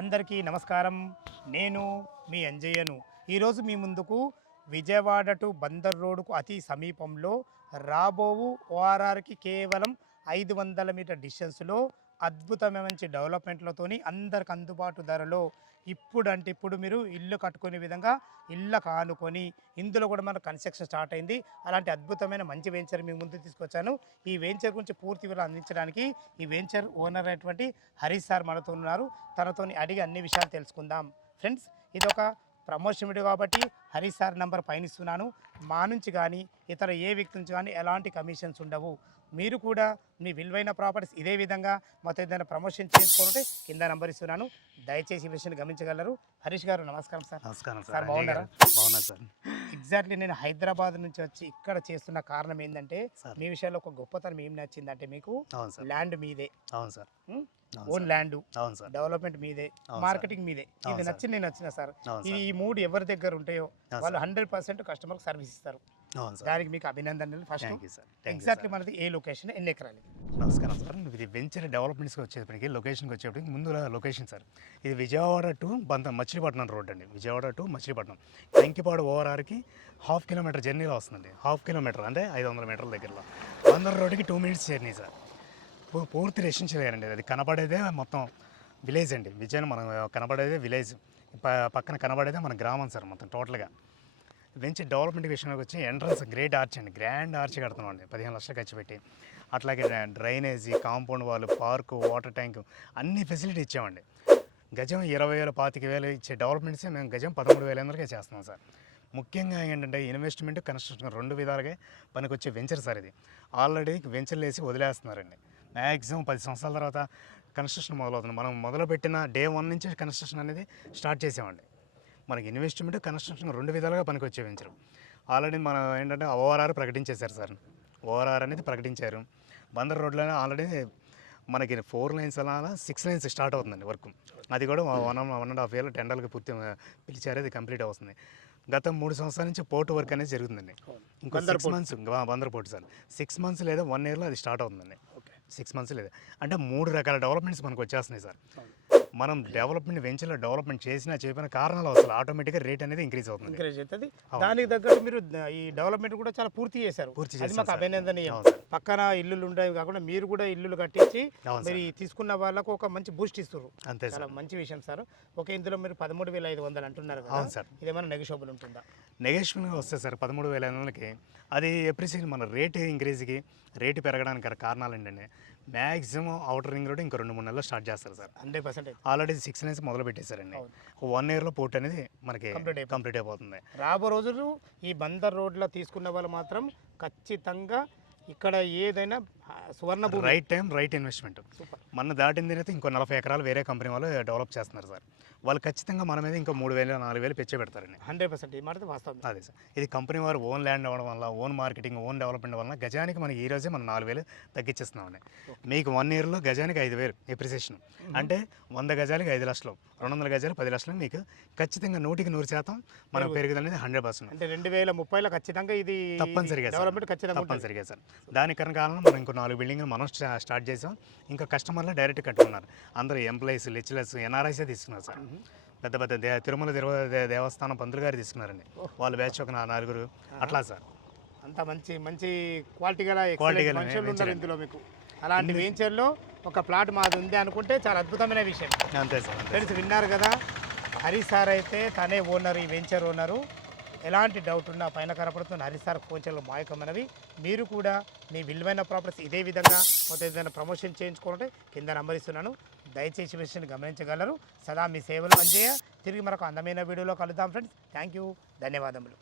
అందరికీ నమస్కారం. నేను మీ అంజయ్యను. ఈరోజు మీ ముందుకు విజయవాడ టు బందర్ రోడ్డుకు అతి సమీపంలో రాబోవు ఓఆర్ఆర్కి కేవలం 500 మీటర్ డిస్టెన్స్లో అద్భుతమైన మంచి డెవలప్మెంట్లతోని అందరికి అందుబాటు ధరలో ఇప్పుడు మీరు ఇల్లు కట్టుకునే విధంగా ఇళ్ళ కానుకొని ఇందులో కూడా మన కన్స్ట్రక్షన్ స్టార్ట్ అయింది. అలాంటి అద్భుతమైన మంచి వెంచర్ మీ ముందు తీసుకొచ్చాను. ఈ వెంచర్ గురించి పూర్తి వివరాలు అందించడానికి ఈ వెంచర్ ఓనర్ అయినటువంటి హరీష్ సార్ మనతో ఉన్నారు. తనతో అడిగి అన్ని విషయాలు తెలుసుకుందాం. ఫ్రెండ్స్, ఇదొక ప్రమోషన్ వీడియో కాబట్టి హరీష్ సార్ నంబర్ పైన ఇస్తున్నాను. మా నుంచి కానీ ఇతర ఏ వ్యక్తి నుంచి కానీ ఎలాంటి కమిషన్స్ ఉండవు. మీరు కూడా మీ విలువైన ప్రాపర్టీస్ ఇదే విధంగా మొత్తం ఏదైనా ప్రమోషన్ చేసుకోవాలంటే కింద నంబర్ ఇస్తున్నాను. దయచేసి ఈ విషయాన్ని గమనించగలరు. హరీష్ గారు నమస్కారం సార్. నమస్కారం సార్, బాగున్నారా? బాగున్నా సార్. ఎగ్జాక్ట్లీ నేను హైదరాబాద్ నుంచి వచ్చి ఇక్కడ చేస్తున్న కారణం ఏంటంటే మీ విషయంలో ఒక గొప్పతనం ఏం నచ్చిందంటే మీకు ల్యాండ్ మీదే. అవును సార్. ఓన్ ల్యాండ్, అవును సార్. డెవలప్మెంట్ మీదే, మార్కెటింగ్ మీదే. ఇది నచ్చింది, నేను వచ్చిన సార్. ఈ మూడు ఎవరి దగ్గర ఉంటాయో వాళ్ళు 100% కస్టమర్ సర్వీస్ ఇస్తారు. దానికి మీకు అభినందనలు. ఫస్ట్ ఎగ్జాక్ట్లీ మనది ఏ లొకేషన్, ఎన్ని ఎకరాలు? నమస్కారం సార్. ఇది వెంచర్ డెవలప్మెంట్స్కి వచ్చేప్పటికి లొకేషన్కి వచ్చేప్పటికి ముందు లొకేషన్ సార్, ఇది విజయవాడ టు మచిలీపట్నం రోడ్ అండి. విజయవాడ టు మచిలీపట్నం వెంకిపాడు ఓఆర్ఆర్కి 1/2 కిలోమీటర్ జర్నీలో వస్తుందండి. 1/2 కిలోమీటర్ అంటే 500 మీటర్ల దగ్గరలో. బందర్ రోడ్డుకి 2 మినిట్స్ జర్నీ సార్. పూర్తి రెసిడెన్షియల్ ఏరియా అండి. అది కనబడేదే మొత్తం విలేజ్ అండి. విజయవాడ మనం కనబడేదే విలేజ్, పక్కన కనబడేదే మన గ్రామం సార్. మొత్తం టోటల్గా వెంచర్ డెవలప్మెంట్ విషయంలోకి వచ్చి ఎంట్రన్స్ గ్రేట్ ఆర్చ్ అండి. గ్రాండ్ ఆర్చ్ కడుతున్నాం అండి, 15 లక్షలు ఖర్చు పెట్టి. అట్లాగే డ్రైనేజీ, కాంపౌండ్ వాళ్ళు, పార్కు, వాటర్ ట్యాంకు అన్ని ఫెసిలిటీ ఇచ్చామండి. గజం 20,000 25,000 ఇచ్చే డెవలప్మెంట్సే మేము గజం 13,000 చేస్తున్నాం సార్. ముఖ్యంగా ఏంటంటే ఇన్వెస్ట్మెంట్, కన్స్ట్రక్షన్ 2 విధాలుగా పనికొచ్చే వెంచర్ సార్ ఇది. ఆల్రెడీ వెంచర్లు వేసి వదిలేస్తున్నారండి. మ్యాక్సిమం 10 సంవత్సరాల తర్వాత కన్స్ట్రక్షన్ మొదలవుతుంది. మనం మొదలుపెట్టిన డే 1 నుంచి కన్స్ట్రక్షన్ అనేది స్టార్ట్ చేసామండి. మనకి ఇన్వెస్ట్మెంట్, కన్స్ట్రక్షన్ 2 విధాలుగా పనికొచ్చే వెంచరు. ఆల్రెడీ మనం ఏంటంటే ఓఆర్ఆర్ ప్రకటించేశారు సార్. ఓఆర్ఆర్ అనేది ప్రకటించారు. బందర్ రోడ్లోనే ఆల్రెడీ మనకి 4 లైన్స్ అలా 6 లైన్స్ స్టార్ట్ అవుతుందండి వర్క్. అది కూడా 1.5 ఇయర్లో టెండర్లకు పూర్తి పిలిచారు. అది కంప్లీట్ అవుతుంది. గత 3 సంవత్సరాల నుంచి పోర్టు వర్క్ అనేది జరుగుతుందండి. ఇంకో 6 months Bandar port sir. 6 months లేదా 1 ఇయర్లో అది స్టార్ట్ అవుతుందండి. 6 మంత్స్ లేదా అంటే 3 రకాల డెవలప్మెంట్స్ మనకు వచ్చేస్తున్నాయి సార్. మనం డెవలప్మెంట్ వెంచర్లో డెవలప్మెంట్ చేసినా చెప్పిన కారణాలు అసలు ఆటోమేటిక్గా రేట్ అనేది ఇంక్రీజ్ అవుతుంది. దానికి తగ్గట్టు మీరు ఈ డెవలప్మెంట్ కూడా చాలా పూర్తి చేశారు. అది మాకు అభినందనీయం. పక్కన ఇల్లులు ఉండేవి కాకుండా మీరు కూడా ఇల్లులు కట్టించి మీరు తీసుకున్న వాళ్ళకు ఒక మంచి బూస్ట్ ఇస్తారు. అంతే, చాలా మంచి విషయం సార్. ఓకే, ఇందులో మీరు 13,500 అంటున్నారు కదా. అవును సార్. ఇదేమైనా నెగోషియబుల్ ఉంటుందా? నెగోషియబుల్గా వస్తుంది సార్. 13,500కి అది ఎప్రిసియేషన్ మన రేటు ఇంక్రీజ్కి, రేటు పెరగడానికి కారణాలు ఏంటంటే మ్యాక్సిమం అవుటర్ రింగ్ రోడ్ ఇంకో 2-3 నెలల్లో స్టార్ట్ చేస్తారు సార్. 100%. ఆల్రెడీ 6 లైన్స్ మొదలు పెట్టేశారండి. 1 ఇయర్లో పోర్ట్ అనేది మనకి కంప్లీట్ అయిపోతుంది. రాబో రోజులు ఈ బందర్ రోడ్లో తీసుకున్న వాళ్ళు మాత్రం ఖచ్చితంగా ఇక్కడ ఏదైనా సువర్ణ భూమి, రైట్ టైం, రైట్ ఇన్వెస్ట్మెంట్. మన దాటిన తర్వాత ఇంకో 40 ఎకరాలు వేరే కంపెనీ వాళ్ళు డెవలప్ చేస్తున్నారు సార్. వాళ్ళు ఖచ్చితంగా మన మీద ఇంకో 3,000-4,000 పెంచే పెడతారండి. 100% ఈ మాట వాస్తవం. అదే సార్. ఇది కంపెనీ వారు ఓన్ ల్యాండ్ అవ్వడం వల్ల, ఓన్ మార్కెటింగ్, ఓన్ డెవలప్మెంట్ వల్ల గజానికి మనకి ఈ రోజే మనం 4,000 తగ్గించేస్తున్నామండి. మీకు 1 ఇయర్లో గజానికి 5,000 ఎప్రిసియేషన్ అంటే 100 గజాలకి 5 లక్షలు, 200 గజాలు 10 లక్షలు. మీకు ఖచ్చితంగా 100% మన పెరుగుదల అనేది 100%. అంటే 2030లో ఖచ్చితంగా ఇది తప్పనిసరిగా డెవలప్మెంట్ తప్పనిసరిగా సార్. దానికి కారణం మనం ఇంకో 4 బిల్డింగ్లు మనం స్టార్ట్ చేసాం. ఇంకా కస్టమర్లు డైరెక్ట్ కట్టుకున్నారు. అందరూ ఎంప్లాయీస్, లెక్చరర్స్, ఎన్ఆర్ఐసే తీసుకున్నారు సార్. పెద్ద పెద్ద తిరుమల దేవస్థానం పంతులు గారు తీసుకున్నారండి. వాళ్ళ బ్యాచ్ ఒక 4 అట్లా సార్. అంత మంచి మంచి క్వాలిటీ గల మనుషులు ఉన్నారు ఇందులో మీకు. అలాంటి వెంచర్లో ఒక ప్లాట్ మాది ఉంది అనుకుంటే చాలా అద్భుతమైన విషయం. అంతే సార్. ఫ్రెండ్స్, విన్నారు కదా, హరీష్ సార్ అయితే తనే ఓనరు, ఈ వెంచర్ ఓనరు. ఎలాంటి డౌట్ ఉన్నా పైన కనపడుతున్న హరీష్ సార్ ఫోన్ చేయడం మాయకమైనవి. మీరు కూడా మీ విలువైన ప్రాపర్టీస్ ఇదే విధంగా మొత్తం ఏదైనా ప్రమోషన్ చేయించుకోవాలంటే కింద నంబర్ ఇస్తున్నాను. దయచేసి విషయాన్ని గమనించగలరు. సదా మీ సేవలు అంజయ్య. తిరిగి మరొక అందమైన వీడియోలో కలుద్దాం ఫ్రెండ్స్. థ్యాంక్ యూ, ధన్యవాదములు.